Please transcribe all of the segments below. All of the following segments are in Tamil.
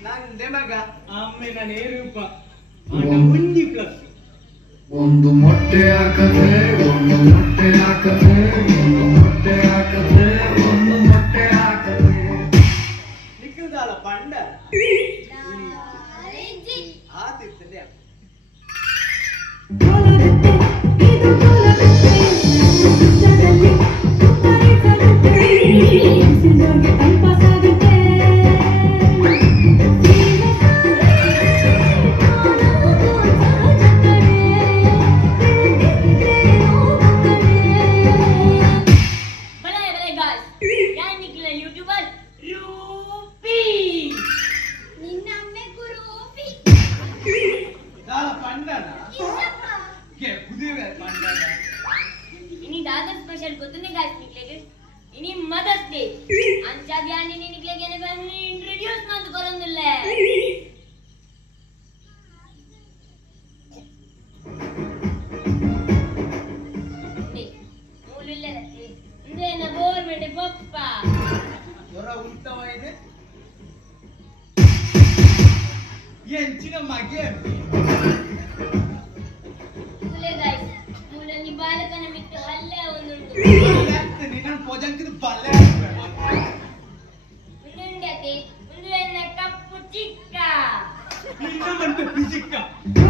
ಒಂದು ಮೊಟ್ಟೆ ಹಾಕದೆ ಒಂದು ಮೊಟ್ಟೆ ಹಾಕದೆ ಒಂದು ಮೊಟ್ಟೆ ಹಾಕ 時間。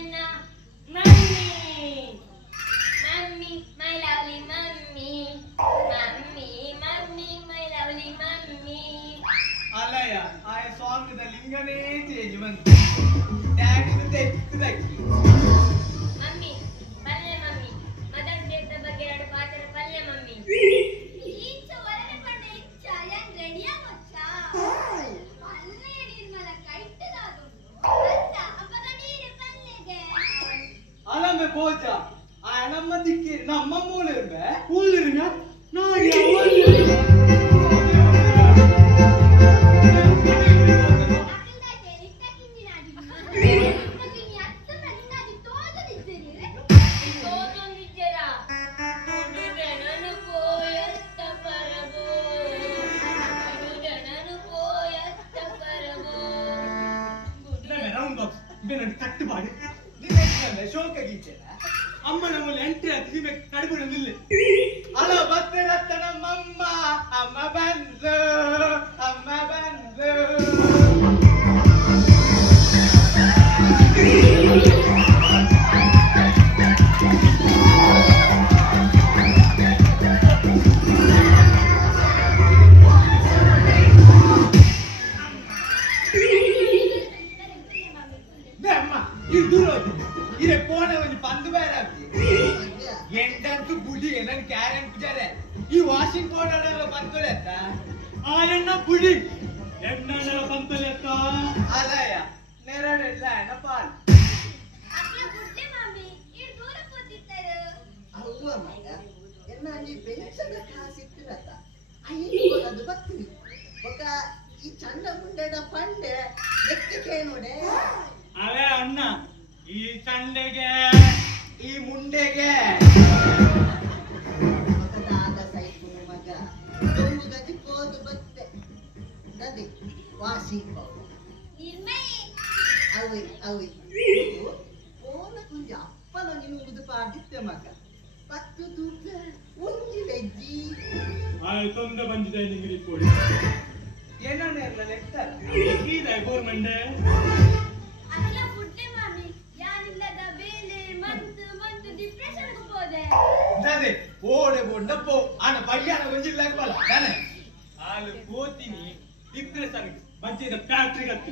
எல்லாமே போச்சா அனமதிக்கு நான் அம்மா மூல இருப்பேன் நான் அவை அவை போன கொஞ்சம் அப்பளம் நீ உடுத்து பாடித்த மக்க பத்து தூக்க உஞ்சி வெஜ்ஜி ஆய் தொந்த பஞ்சு தான் நீங்க போடி என்ன நேரில் லெக்சர் கீதை கோர்மெண்ட் போ ஆனா பையன் கொஞ்சம் இல்லாம போல தானே ஆளு போத்தி நீ டிப்ரெஷனுக்கு மஞ்சள் ஃபேக்டரி கத்து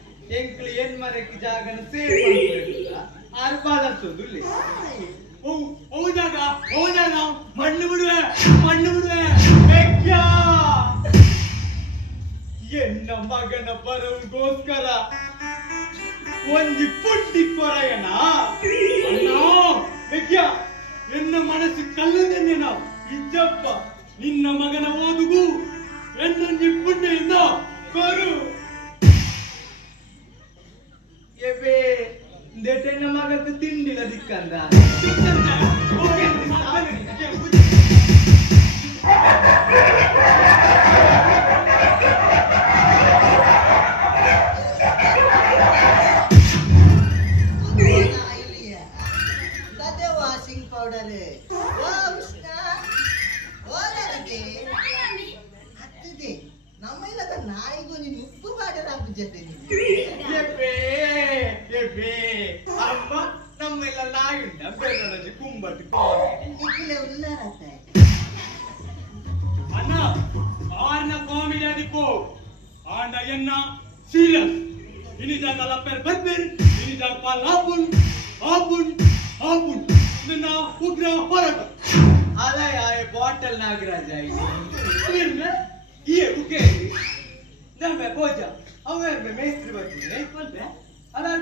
ಏನ್ ಕ್ಲಿಯನ್ ಮನೆಗೆ ಜಾಗನ ಸೇರಬಲ್ಲಾ ಅರ್ಪಲಸ್ತ ಓ ಓ ಜಾಗ ಓ ಜಾಗ ಮಣ್ಣು ಬಿಡುವ ಮಣ್ಣು ಬಿಡುವ ಎನ್ನ ಮಗನ ಪರವಗೋಸ್ಕರ ಒಂಜಿ ಪುಟ್ಟಿ ಕೊರೆ ย ನಾ ಅಣ್ಣ ಎಕ್ಯಾ ನಿಮ್ಮ ಮನಸಿ ಕಲ್ಲೆದಿನೇನಾ ಇಜ್ಜಪ್ಪ ನಿನ್ನ ಮಗನ ಓದುಗು ಎನ್ನಂಜಿ ಪುನ್ನೆಯಿಂದ ಕೊರು Okay, I'm gonna get you.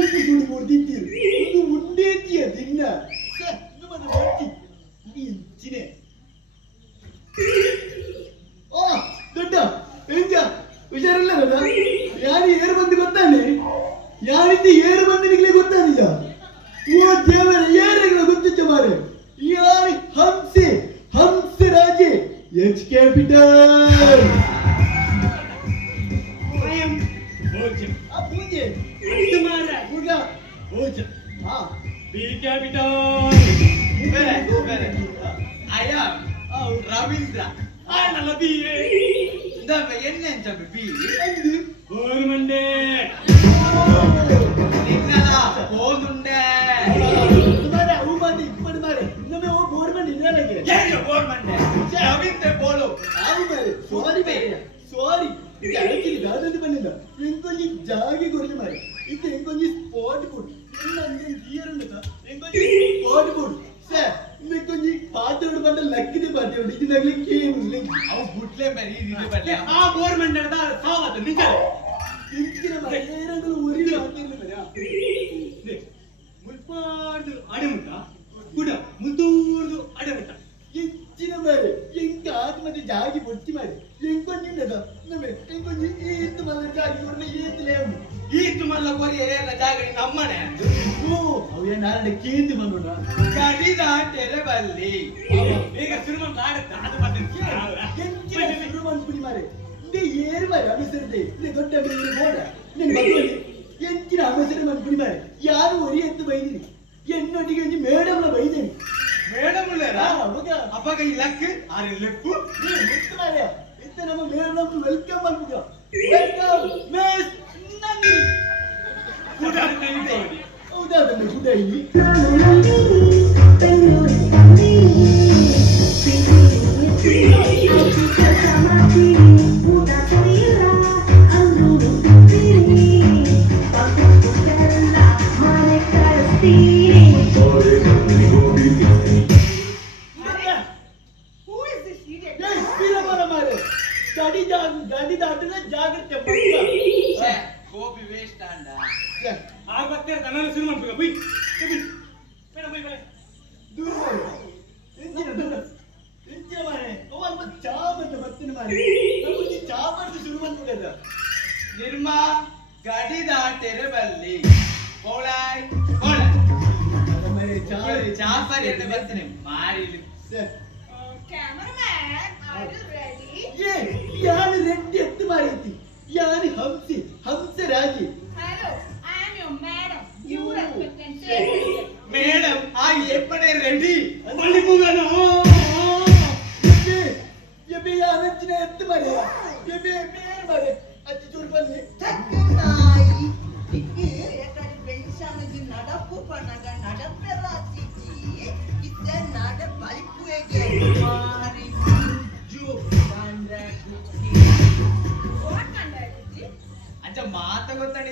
ஆயிட்டு குடு முடித்தீர் இது முன்னேத்திய தின்ன ജാഗി കുറി என்ன மேடம்ல வைத்தி மேடம்ல அப்பா இலக்கு அரை லெப்பு இத்தனை மேடம் வெல்கம் வெல்கம் உதாரணம் உதாரணம் உதாரணம் ದಂಡಿ ದಾಟಿದ್ರೆ ಜಾಗ್ರತೆ ಕೋಪಿ ವೇಸ್ಟ್ ಅಂಡ ಆಗತ್ತೆ ತನ್ನ ಶುರು ಮಾಡ್ಬೇಕು ಬೈ ಚಾ ಬಂದ ಬರ್ತೀನಿ ಮಾರಿ ಚಾ ಬರ್ದು ಶುರು ಮಾಡ್ಬೇಕಾದ ನಿರ್ಮಾ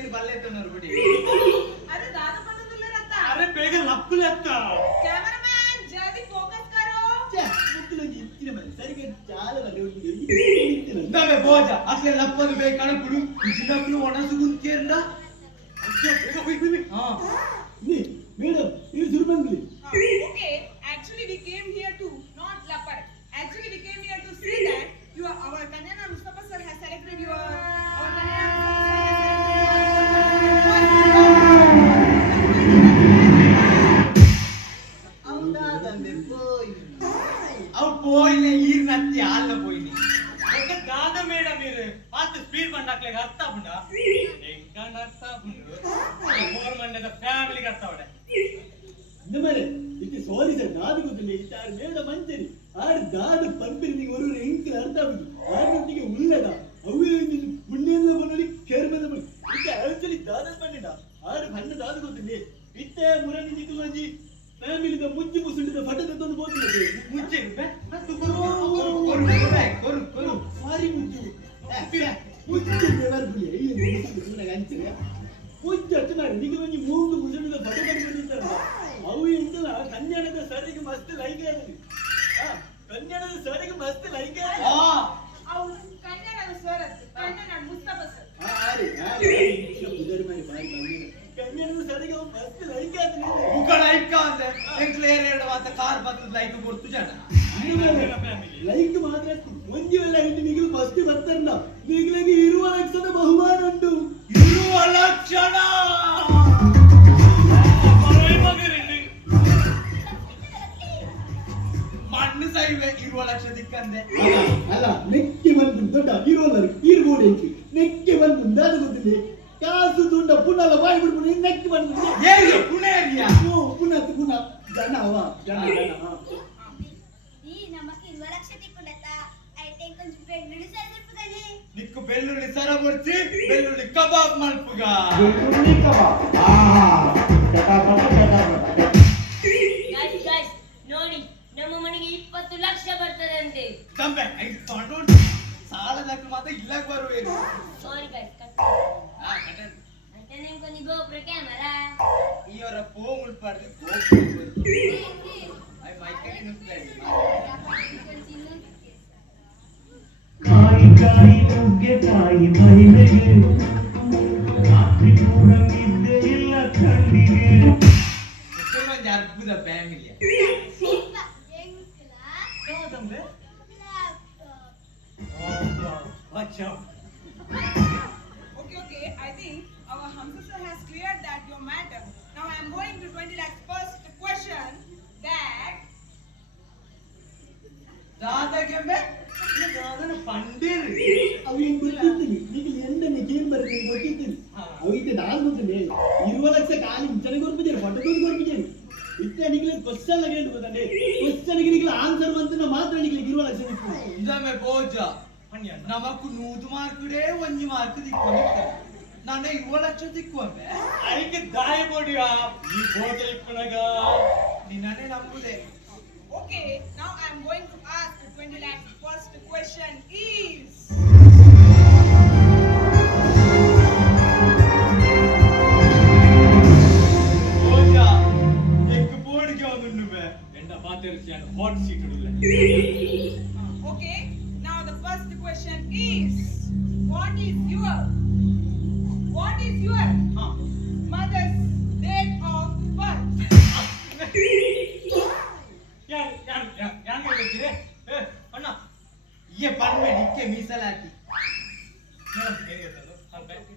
పేగు బల్లెత్తున్నారు గుడి అరే దాని పనులు అత్త అరే పేగు లప్పులు అత్త కెమెరామ్యాన్ జల్దీ ఫోకస్ కరో ముందు ఇచ్చిన మరి సరిగ్గా చాలా వల్లే ఉంటుంది పోజా అసలు లప్పులు పేగు కనుక్కుడు చిన్నప్పుడు వనసుకుని చేరిందా అచ్చా మేడం ఇది దుర్బంధి ದಾದ ಉದುಲೆ ಆಡ ಮೇಲ ಮಂತೆರಿ ಆಡ್ ದಾದ ಪಲ್ಪೆ ನಿ ಒರ ಅರ್ಥ ಆರ್ ಟಿಕೆ ಉಲ್ಲದ ಅವೇನ್ ಮುಳ್ಳೆಂದ की I'm going to get my money. नमक नूद मार्क वन मार्क ना युव लक्ष दिखे Okay, now I am going to ask the 20 lakh. First question is, ಮಾತಾಡ್ತೀನಿ ಹಾಟ್ ಸೀಟ್ ಇಲ್ಲ ಓಕೆ ನಾವು the first question is what is your what is your mother's date of birth ಯಾರು ಯಾರು ಯಾರು ಹೇಳ್ತೀರಿ ಅಣ್ಣ ಈ ಪರ್ಮೆ ಡಿಕ್ಕೆ ಮೀಸಲಾಕಿ ಹೇಳ್ತಾರೆ ಹೇಳ್ತಾರೆ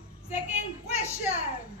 Second question.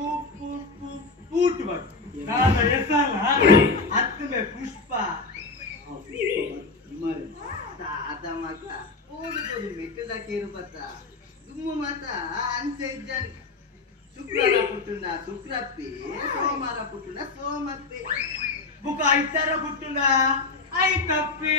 ಮೆಟ್ಟು ಕೇರು ಬುಮ್ಮ ಮತ ಅಂಚೆ ಶುಕ್ರ ಪುಟ್ಟಪ್ಪಿ ಸೋಮಾರ ಪುಟ್ಟ ಸೋಮಪ್ಪಿ ಬುಖ ಐತಾರ ಪುಟ್ಟಪ್ಪಿ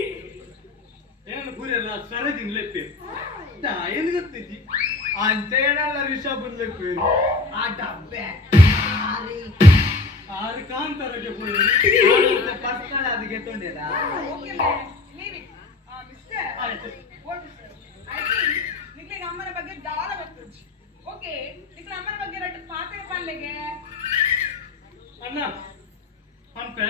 ನನ್ನ ಸರದಿ ನಿಲ್ಲಪ್ಪಾ. ತಾ ಅಂತ ಆಂಟೆನಲ್ಲ ರಿಷಾ ಬಂದಿತ್ತು. ಆ ಡಬ್ಬೆ. ಆರಿ. ಆರುಕಾಂತರಿಗೆ ಅದು ಕಾಲ ಅದಕ್ಕೆ ತೋಂಡೆರಾ. ಆ ಅಮ್ಮನ ಬಗ್ಗೆ ಡಬಾಳ ಬೆತ್ತಿ. ಓಕೆ. ನಿಕ್ಕ ಅಮ್ಮನ ಬಗ್ಗೆ ರಟ್ಟು ಪಾತ್ರೆ ಪಾಳಗೆ. ಅಣ್ಣ. ಹಂಕೇ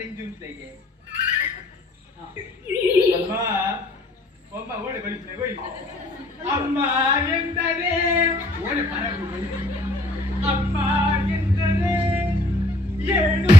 ಹದಿನೈದು ಜೂನ್ ತೆಗೆ ಅಮ್ಮ ಒಬ್ಬ ಓಡಿ ಬಳಿ ಹೋಗಿ ಅಮ್ಮ ಎಂತಾನೆ ಓಡಿ ಬರ ಅಮ್ಮ ಎಂತಾನೆ ಏನು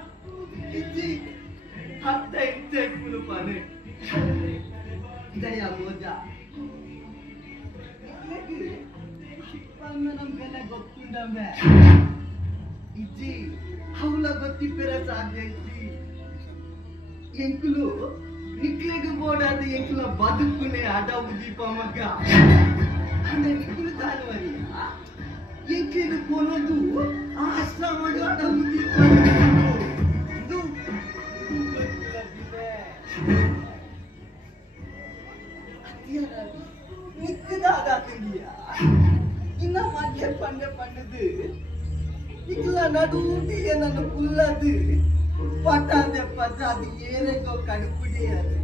ఇది హౌల బతి పేర సాధ్యంకి ఎంకులు నిక్లేకు పోడాది ఎంకుల బతుక్కునే అడవు దీపమ్మగ్గ అంత నిక్కులు తాను మరి ఎంకేది పోనదు ఆశ్రమగా అడవు దీపమ్మగ్గ கிடக்குது இதெல்லாம் நடுவுண்டு என்ன புல்லாது பட்டாத பார்த்து அது ஏறங்கோ கடுப்பிடையாது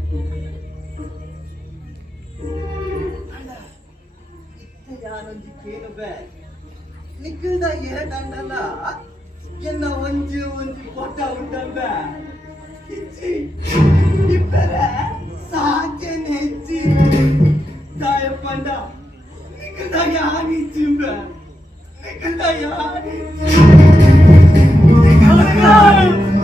என்ன போட்டா தாய பண்டா நிக்கிறதா யாரும் Oh my god!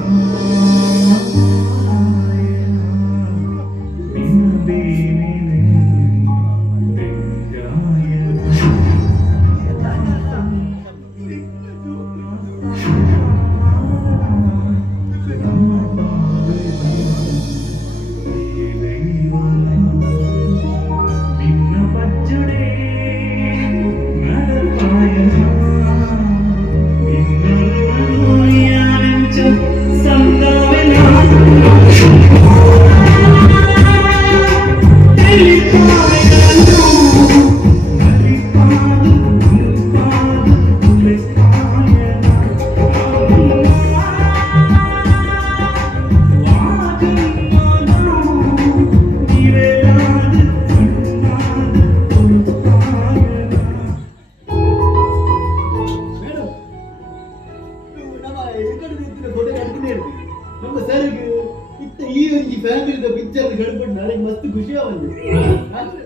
不孝女。<Yeah. S 1>